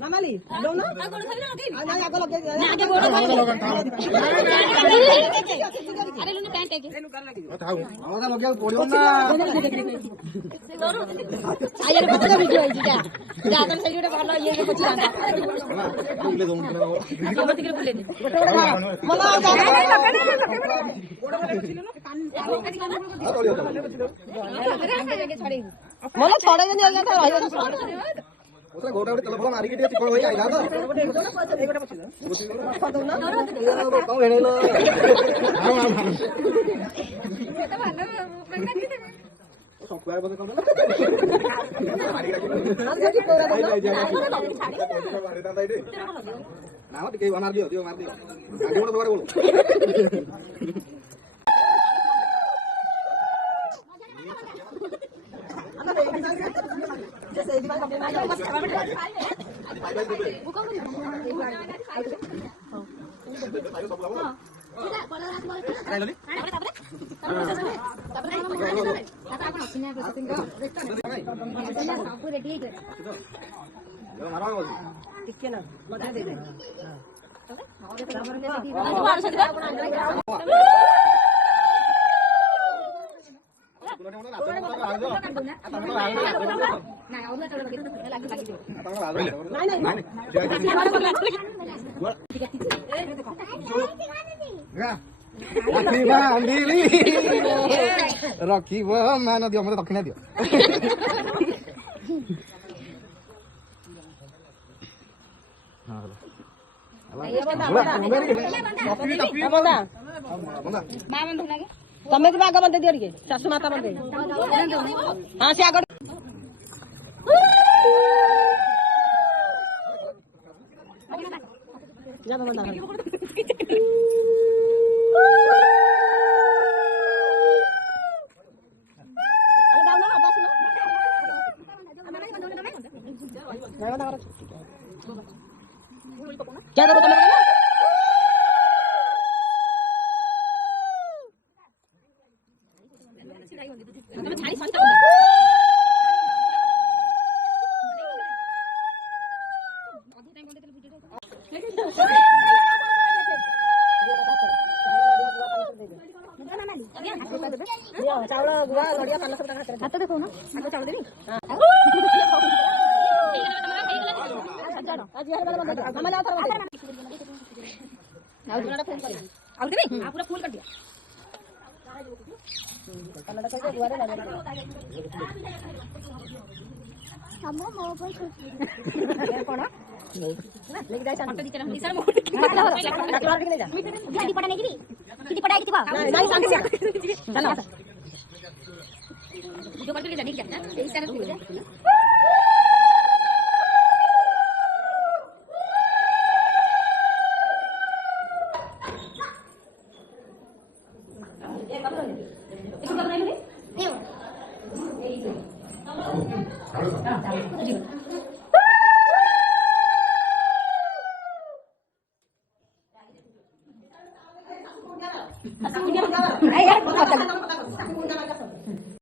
Mamali, dong no? Anak aku lagi. अरे लुनी pant है बताओ हमरा लगे पड़ियो ना आइए बच्चा वीडियो है क्या जा तो सही रे भालो ये रे पछी आंदा बुले दो मत के बुले दे मला मला छोड़े नहीं आगे था रही ओसरा गोटा गोटे तेल मारी के टिपण होई आइला तो तो हेणेलो सॉफ्टवेयर बंद कर दो ना मत के मार दियो मार दियो आगे बोलो दोबारा बोलो जैसे एक बार कपड़े में बस रखी मान दियो मत दक्षिणा दियो तमें भी आगे बंदे दियो सासू माता बंदे हाँ से आगे जा बंदा क्या करो तुम चावल गुआ लड़िया पान सब हाथ देखो ना आगे चावल देबी आज यार वाला बंद मामा ला थार बंद आउ जोड़ा फोन कर आउ देबी आ पूरा फुल कर दिया कलर का गुआ रे लगा हम मो पर कोन लेके जाय शांति दिकर हम दिसर मो कटवा के ले जा गाड़ी पटा नहीं गिरी किती पटा किती बा नहीं शांति चलो वीडियो कॉल करके जा ठीक है इस तरह से